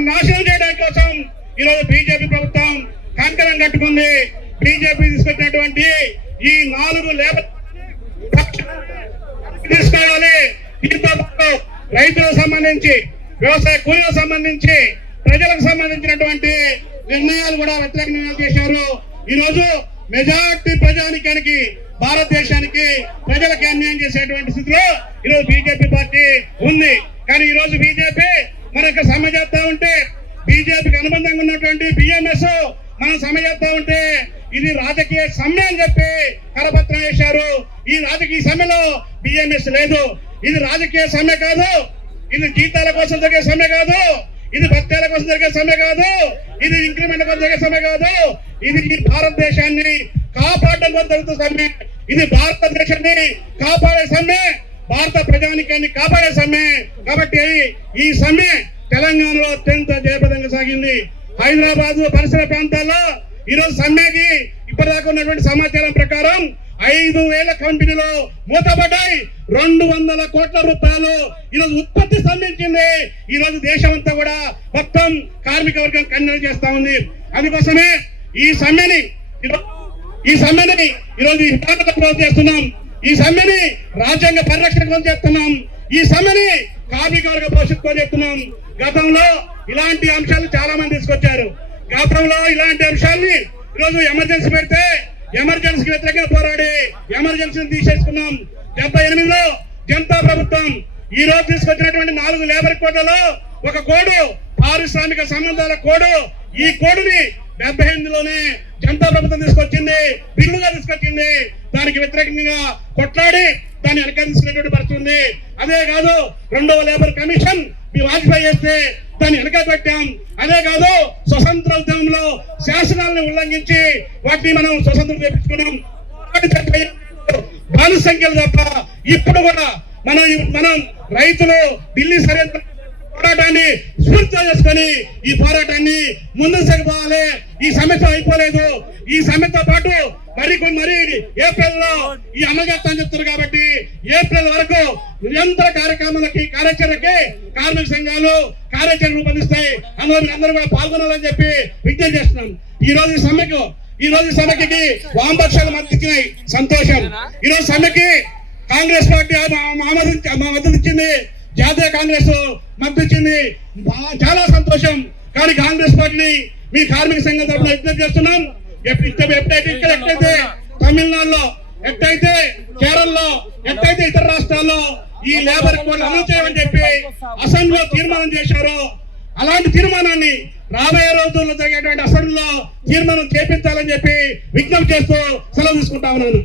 నాశనం చేయడానికి కోసం ఈరోజు బీజేపీ ప్రభుత్వం కంకణం కట్టుకుంది. బీజేపీ తీసుకొచ్చినటువంటి ఈ నాలుగు లేబర్ తీసుకోవాలి దీంతో పాటు రైతులకు సంబంధించి వ్యవసాయ కూలీలకు సంబంధించి ప్రజలకు సంబంధించినటువంటి నిర్ణయాలు కూడా వ్యతిరేక నిర్ణయాలు చేశారు. ఈ రోజు మెజార్టీ ప్రజానికానికి భారతదేశానికి ప్రజలకు అన్యాయం చేసేటువంటి స్థితిలో ఈరోజు బీజేపీ పార్టీ ఉంది. కానీ ఈరోజు బీజేపీ మనకు సమ్మె చేస్తా ఉంటే బీజేపీకి అనుబంధంగా ఉన్నటువంటి బిఎంఎస్ మనం సమ్మె చేస్తా ఉంటే ఇది రాజకీయ సమ్మె అని చెప్పి కరపత్రం వేశారు ఈ రాజకీయ సమ్మెలో బిఎంఎస్ లేదు. ఇది రాజకీయ సమ్మె కాదు. ఇది జీతాల కోసం జరిగే సమ్మె కాదు. ఇది భత్యాల కోసం జరిగే సమ్మె కాదు. ఇది ఇంక్రిమెంట్ కోసం జరిగే సమ్మె కాదు. ఇది ఈ భారతదేశాన్ని కాపాడడం కోసం జరుగుతున్న సమ్మె. ఇది భారతదేశాన్ని కాపాడే సమ్మె. భారత ప్రజానికాన్ని కాపాడే సమ్మె. కాబట్టి ఈ సమ్మె తెలంగాణలో అత్యంత జయప్రదంగా సాగింది. హైదరాబాద్ పరిసర ప్రాంతాల్లో ఈరోజు సమ్మెకి ఇప్పటిదాకా ఉన్నటువంటి సమాచారం ప్రకారం ఐదు వేల కంపెనీలు మూతపడ్డాయి. రెండు వందల కోట్ల రూపాయలు ఈరోజు ఉత్పత్తి స్తంభించింది ఈ రోజు దేశం అంతా కూడా మొత్తం కార్మిక వర్గం కన్నెర చేస్తా ఉంది. అందుకోసమే ఈ సమ్మెని ఈ సమ్మెని ఈరోజు హితాలకు చేస్తున్నాం. ఈ సమ్మెని రాజ్యాంగ పరిరక్షణ కోసం చేస్తున్నాం. ఈ సమ్మెని కార్మికులకు వర్గ భవిష్యత్తు చేస్తున్నాం గతంలో ఇలాంటి అంశాలు చాలా మంది తీసుకొచ్చారు. గతంలో ఇలాంటి అంశాల్ని ఈరోజు ఎమర్జెన్సీ పెడితే ఎమర్జెన్సీకి వ్యతిరేకంగా పోరాడి ఎమర్జెన్సీని తీసేసుకున్నాం. డెబ్బై ఎనిమిదిలో జనతా ప్రభుత్వం ఈ రోజు తీసుకొచ్చినటువంటి నాలుగు లేబర్ కోడ్లలో ఒక కోడు పారిశ్రామిక సంబంధాల కోడు. ఈ కోడుని డెబ్బై ఎనిమిదిలోనే జనతా ప్రభుత్వం తీసుకొచ్చింది బిల్లుగా తీసుకొచ్చింది. దానికి వ్యతిరేకంగా కొట్లాడి దాన్ని వెనక తీసుకునేటువంటి పరిస్థితి ఉంది. అదే కాదు రెండవ లేబర్ కమిషన్ మీ వాజ్పేయి చేస్తే దాన్ని వెనక పెట్టాం అదే కాదు స్వతంత్ర ఉద్యమంలో శాసనాలను ఉల్లంఘించి వాటిని మనం స్వతంత్రం తెప్పించుకున్నాం పోరాడి సంఖ్యలు తప్ప ఇప్పుడు కూడా మనం మనం రైతులు ఢిల్లీ సరిహద్దు పోరాటాన్ని స్ఫూర్తిగా చేసుకొని ఈ పోరాటాన్ని ముందు సాగిపోవాలి. ఈ సమస్య అయిపోలేదు. ఈ సమ్మెతో పాటు మరి కొన్ని మరి ఏప్రిల్లో ఈ అమలు అని చెప్తారు కాబట్టి ఏప్రిల్ వరకు నిరంతర కార్యక్రమాలకి కార్యాచరణకి కార్మిక సంఘాలు కార్యాచరణ రూపొందిస్తాయి. అందులో అందరూ కూడా పాల్గొనాలని చెప్పి విజ్ఞప్తి చేస్తున్నాం. ఈ రోజు సమ్మెకు ఈ రోజు సమ్మెకి వామపక్షాలు మద్దతున్నాయి సంతోషం. ఈ రోజు సమ్మెకి కాంగ్రెస్ పార్టీ మా- మద్దతు ఇచ్చింది. జాతీయ కాంగ్రెస్ మద్దతు ఇచ్చింది. చాలా సంతోషం. కానీ కాంగ్రెస్ పార్టీని మీ కార్మిక సంఘం తరఫున విజ్ఞప్తి చేస్తున్నాం. ఎప్పుడైతే ఇక్కడ ఎట్లయితే తమిళనాడులో ఎట్టయితే కేరళలో ఎట్టయితే ఇతర రాష్ట్రాల్లో ఈ లేబర్ కోడ్ అమలు చేయమని చెప్పి అసెంబ్లీలో తీర్మానం చేశారో అలాంటి తీర్మానాన్ని రాబోయే రోజుల్లో జరిగేటువంటి అసెంబ్లీలో తీర్మానం చేపించాలని చెప్పి విజ్ఞప్తి చేస్తూ సెలవు తీసుకుంటా ఉన్నాను.